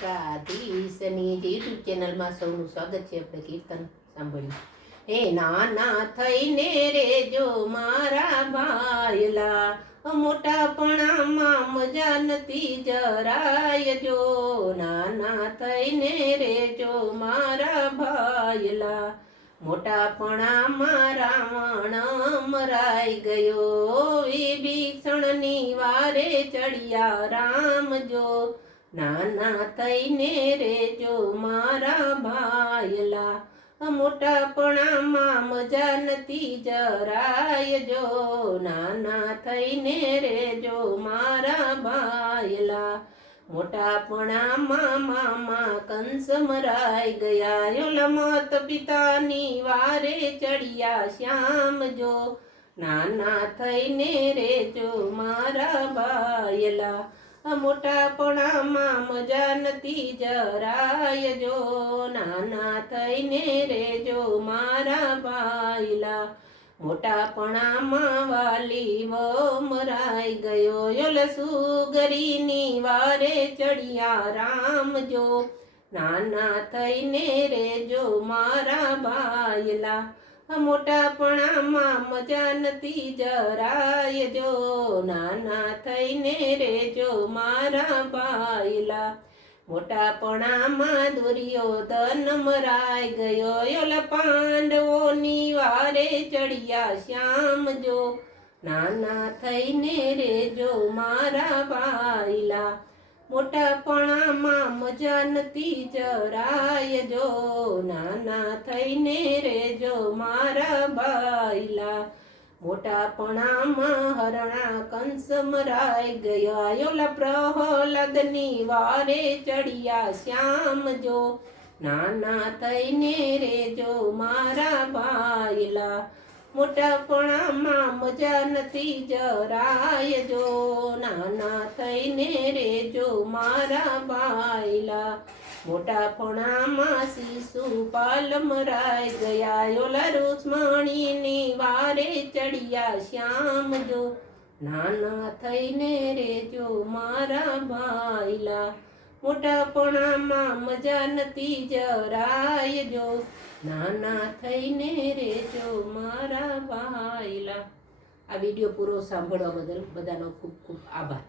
દ્વારકાધીશની જે યુટ્યુબ ચેનલમાં સૌનું સ્વાગત છે. આપણે કીર્તન સાંભળ્યું. હે નાના થઈને રેજો મારા ભાયલા, મોટાપણામાં મજા નથી જરાય જો. નાના થઈને રેજો મારા ભાયલા, મોટાપણામાં રાવણ મરાઈ ગયો, વિભીષણની વારે ચડિયા રામ જો. નાના થઈને રેજો મારા ભાયલા, મોટાપણામાં મજા નથી જરાય જો. નાના થઈને રેજો મારા ભાયલા, મોટાપણામાં મામા કંસ મરાઈ ગયા, ઓલમત પિતાની વારે ચડિયા શ્યામ જો. નાના થઈને રેજો મારા ભાયલા, મોટાપણામાં મજા નથી જરાય જો. નાના થઈને રેજો મારા ભાયલા, મોટાપણામાં વાલી મરાઈ ગયો, સુગરીની વારે ચડિયા રામ જો. નાના થઈને રેજો મારા ભાયલા, મોટાપણામાં મજા નથી જરાય જો. નાના થઈને રેજો મારા ભાયલા, મોટાપણામાં દુર્યોધન મરાઈ ગયો, પાંડવોની વારે ચડિયા શ્યામ જો. નાના થઈને રેજો મારા ભાયલા, મોટાપણામાં મજા નથી જરાય જો. નાના થઈને રેજો મારા ભાયલા, મોટાપણામાં હરણા કંસ મરાઈ ગયા, પ્રહલાદની વારે ચડિયા શ્યામ જો. નાના થઈને રેજો મારા ભાયલા, મોટાપણામાં મજા નથી જરાય જો. નાના થઈને રેજો મારા ભાયલા, મોટાપણામાં શિશુપાલ મરાઈ ગયા, રુક્ષ્મણીની વારે ચડિયા શ્યામ જો. નાના થઈને રેજો મારા ભાયલા, મોટાપણામાં મજા નથી જરાય જો. નાના થઈને રેજો મારા ભાયલા. આ વિડીયો પૂરો સાંભળવા બદલ બધાનો ખૂબ ખૂબ આભાર.